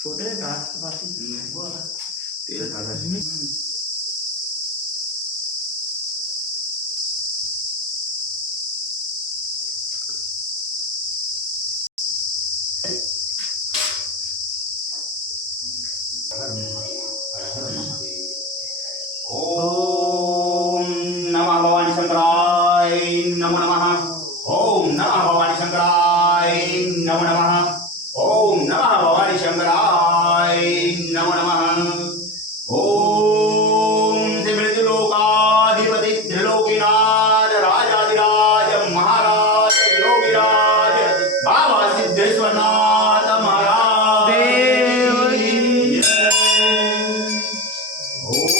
छोटे घास बाकी वो वाला तेल खाता है। ओम नमः भवानी शंकराय नमो नमः। ओम नमः भवानी शंकराय नमो नमः। ओम नमः भवानी शंकराय नमो नमः। ओम त्रिलोकाधिपति त्रिलोकीनाथ राजाधिराज महाराज योगिराज बाबा सिद्धेश्वरनाथ महाराज देव की जय। ओम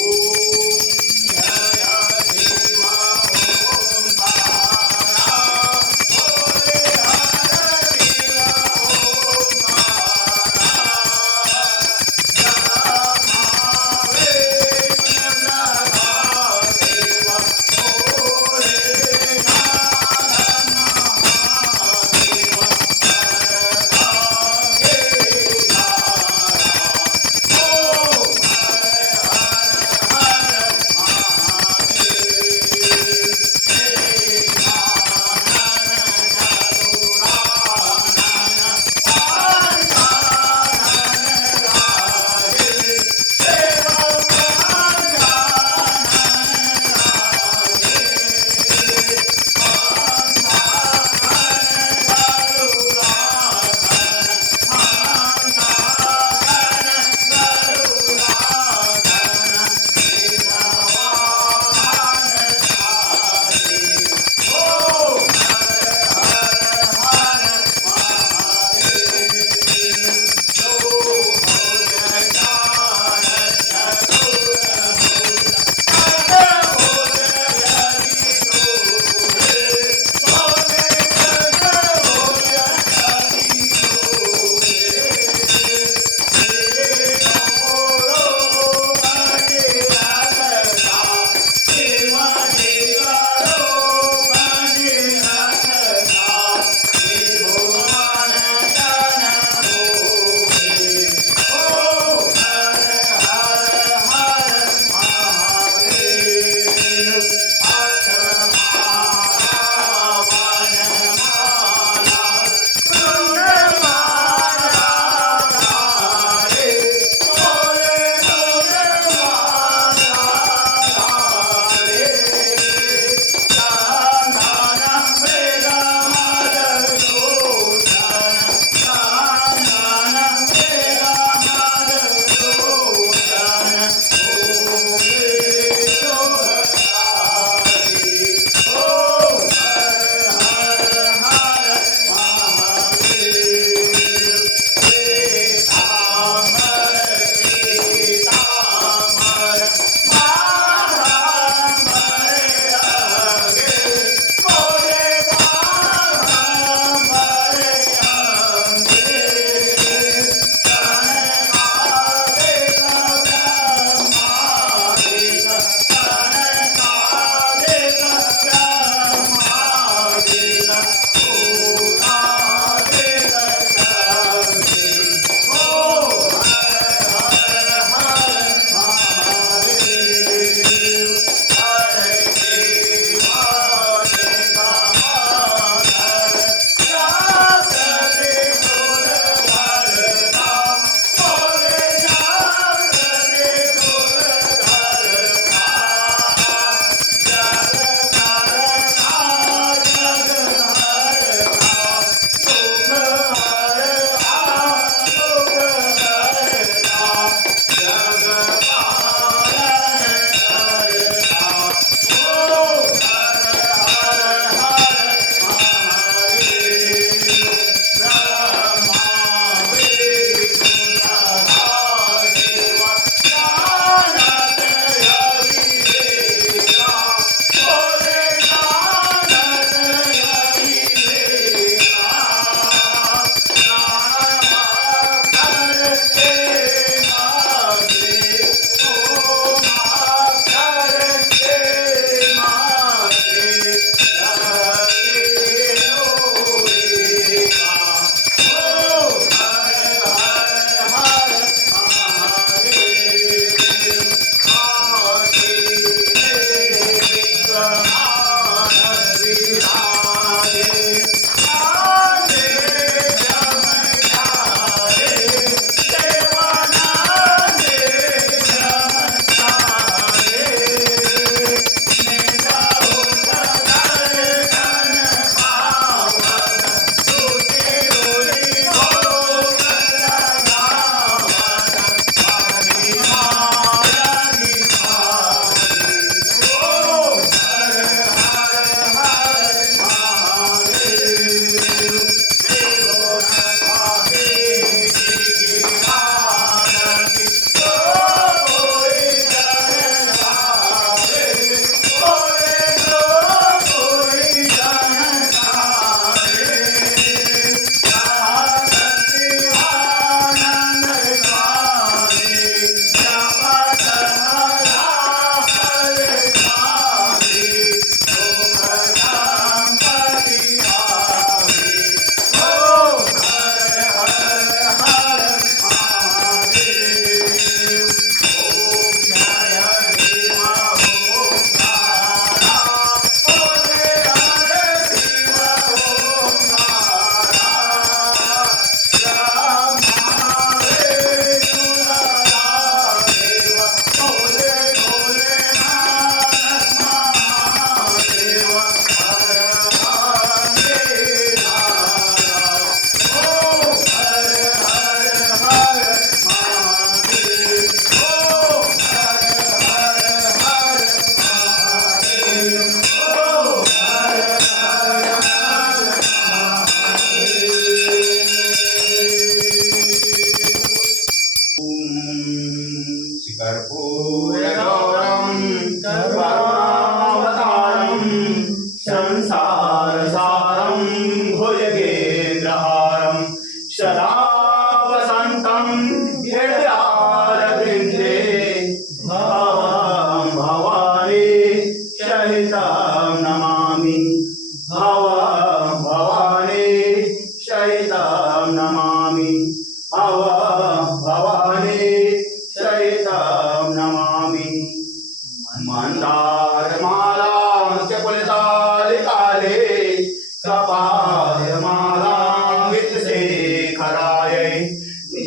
मालाङ्गितशेखरायै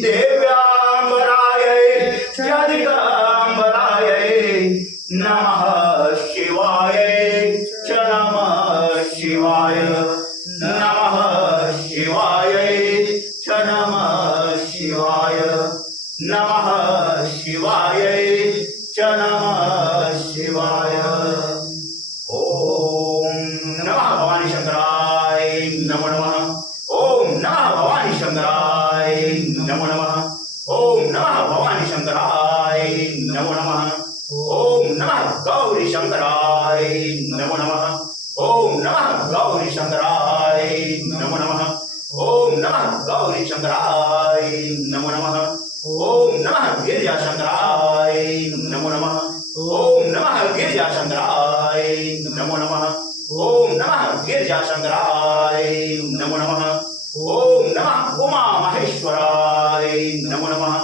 दिव्याम्बरायै जदिकाम्बरायै नमः शिवायै च नमः शिवाय नमः शिवायै च नमः शिवाय नमः शिवायै च नमः शिवाय ओम नमः भवानी शंकराय नमो नमः ओम नमः भवानी शंकराय नमो नमः ओम नमः भवानी शंकराय नमो नमः ओम नमः गौरी शंकराय नमो नमः ओम नमः गौरी शंकराय नमो नमः ओम नमः गौरी शंकराय नमो नमः ओम नमः गिरिजा शंकराय नमो नमः ओम नमः गिरिजा शंकराय नमो नमः ओम नमः गिरिजा शंकराय नमो नमः ओम नमः उमा महेश्वराय नमो नमः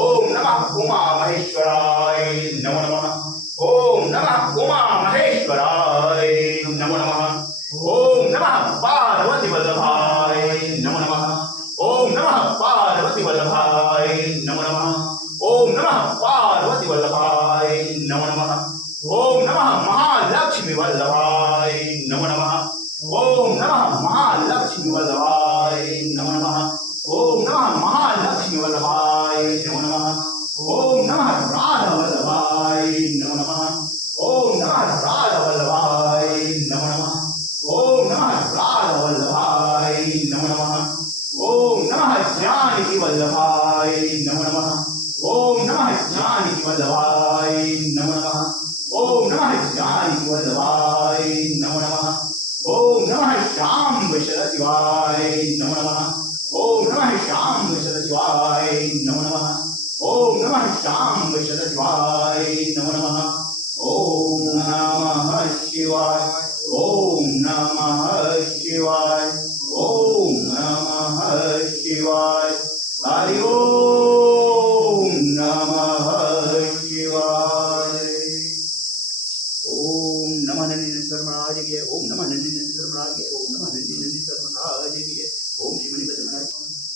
ओम नमः उमा महेश्वराय नमो नमः ओम नमः उमा महेश्वराय नमो नमः ओम नमः पार्वती वल्लभाय नमो नमः ओम नमः पार्वती वल्लभाय नमो नमः ओम नमः पार्वती वल्लभाय नमो नमः ओम नमः महालक्ष्मी वल्लभाय नमो नमः ओम नमः महालक्ष्मी वल्लभाय नमो नमः ओम नमः महालक्ष्मी वल्लभाय नमो नमः ओम नमः राधा वल्लभाय नमो नमः ओम नमः राधा वल्लभाय नमो नमः ओम नमः राधा वल्लभाय नमो नमः ओम नमः जानकी वल्लभाय नमो नमः ओम नमः जानकी वल्लभाय नमो नमः ओम नमः जानकी वल्लभाय नमो नमः ओम नमः श्याम शिवाय नमो नमः ओम नमः श्याम शिवाय नमो नमः ओम नमः श्याम शिवाय नमो नमः ओम नमः शिवाय ओम नमः शिवाय ओम नमः शिवाय हरि ओम नमः शिवाय ओम नमः नंदी धर्मराज की ओम नमः नंदी धर्मराज की ओम नमः नंदी धर्मराज की ओम श्री मणिपत महाराज